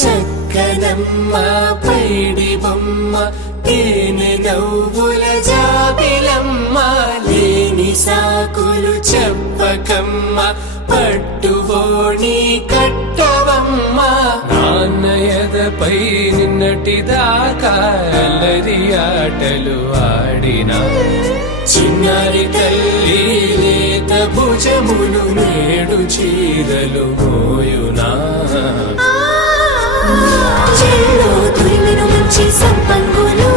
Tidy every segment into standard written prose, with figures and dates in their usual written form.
చక్కనమ్మ పైడి బొమ్మ తేనె నవ్వుల జాబిలమ్మ లేని సాకులు చెప్పకమ్మ పట్టువోణి కట్టవమ్మ నాన్నయదపై నిన్నటిదాకా అల్లరి ఆటలు ఆడినా చిన్నారి తల్లి లేత భుజములు నేడు చీరలు మోయునా చెల్లో తురిమిన మంచి సంపంగులు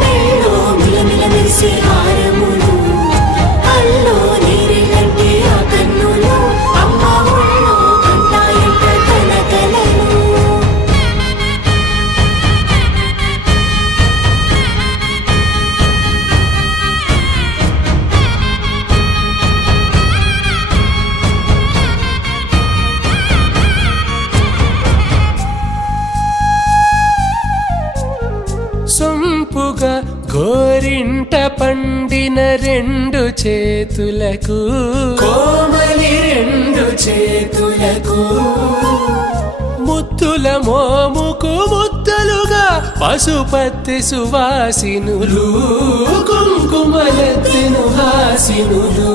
మెల్లో మిలమిల మెరిసే హారములు అల్లో నీరిలంటే ఆ కన్నులు అమ్మ ఒళ్ళో కంటాయంట తన కలలు సొంపుగా గోరింట పండిన రెండు చేతులకు కోమలి రెండు చేతులకు ముత్తుల మోముకు ముద్దలుగా పసుపత్తి సువాసినులు కుంకుమలెత్తిను హాసినులు